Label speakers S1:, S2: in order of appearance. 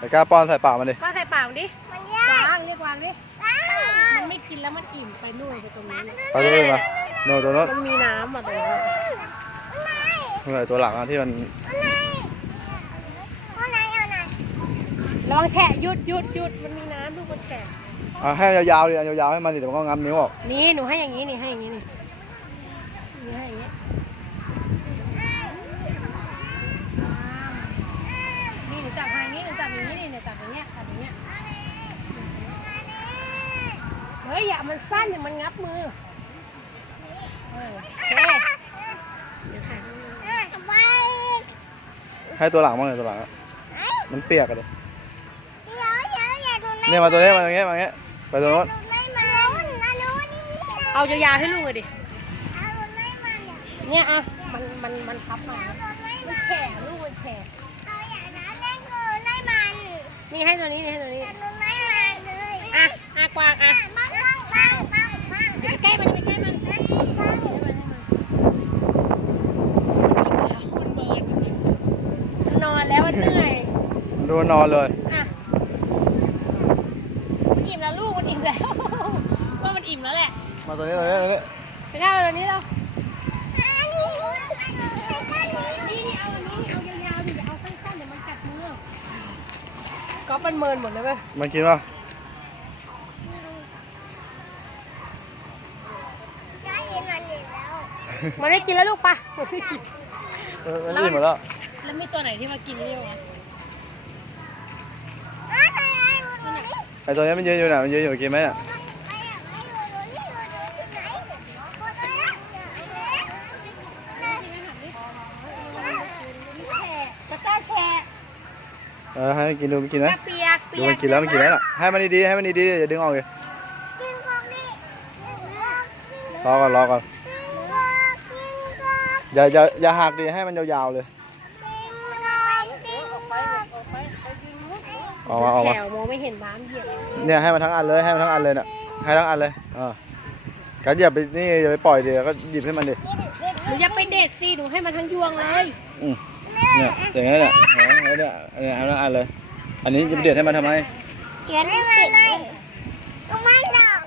S1: ไปกาป้อนใส่ปากมันดิ
S2: ป้อนใส่ปากดิมันแย่างเรียกวางดิ มันไม่กินแล้วมันอิ่มไปนู่นไปตรงนี้
S1: ไปตรงนู้นมาโน่ตัวนู้นม
S2: ันมีน้ำมาตรงนี้
S1: อะไรตัวหลังอะที่มัน
S2: ระวังแฉะยุดยุดยุดมันมีน้ำลูกมันแฉะ
S1: อ่าให้ยาวๆเลยยาวๆให้มันดิแยวมันก็งับนิ้วออก
S2: นี่ หนูให้อย่างนี้นี่ให้อย่างนี้นี่ bây giờ mình xanh thì mình ngắp mưa
S1: hai tôi làm không này tôi làm nó pịa cả đấy nè mà tôi đây mà nghe mà nghe phải rồi
S2: ao cho dài hết luôn rồi đi nha mình mình mình học mà mình trẻ luôn mình chè ี้ให้ตัวนี้ให้ตัวนี้อะอ่ะกวางอ่ะดูนอนเลยมันอิ่มแล้วลูกมันอิ่มแล้วว่ามันอิ่มแล้วแหละ
S1: มาตัวนี้ตัวนี้ตัวนี้
S2: ไปได้ตัวนี้แล้วนี่เอาตัวนี้เอาเยอะๆก็อฟมันเมินหมดเลยไหมมันกินป่ะมันได้กินแล้วลูกปะมันได้หมดแล้ว แล้วมีตัวไหนที่มากินได้บ้าง
S1: ไอตัวนี้มันเยอะอยู่นะมันเยอะอยู่กินไหมอ่ะเออให้กินดูกินนะเปียกเปียกดูกินแล้วมันกินแล้วล่ะให้มันดีๆให้มันดีๆอย่าดึงออกเลยรอก่อนรอก่อนอย่าอย่าอย่าหักดีให้มันยาวๆเลย
S2: ออกมาอมแถวมองไม่เห็นน้านเหยียบ
S1: เนี่ยให้มันทั้งอันเลยให้มันทั้งอันเลยน่ะให้ทั้งอันเลยอ่าก็หย่บไปนี่อย่าไปปล่อยเดี๋ยวก็หยิบให้มันเด็ิ
S2: หนูอย่าไปเด็ดสิหนูให้มันทั้งยวงเลยอื
S1: เนี่ยอย่างนี้แหละหัวหัเนี่ยอันนี้อันเลย อันนี้จะเดือดให้มันทำไม
S3: เดืยนให้มันไม่ต้อง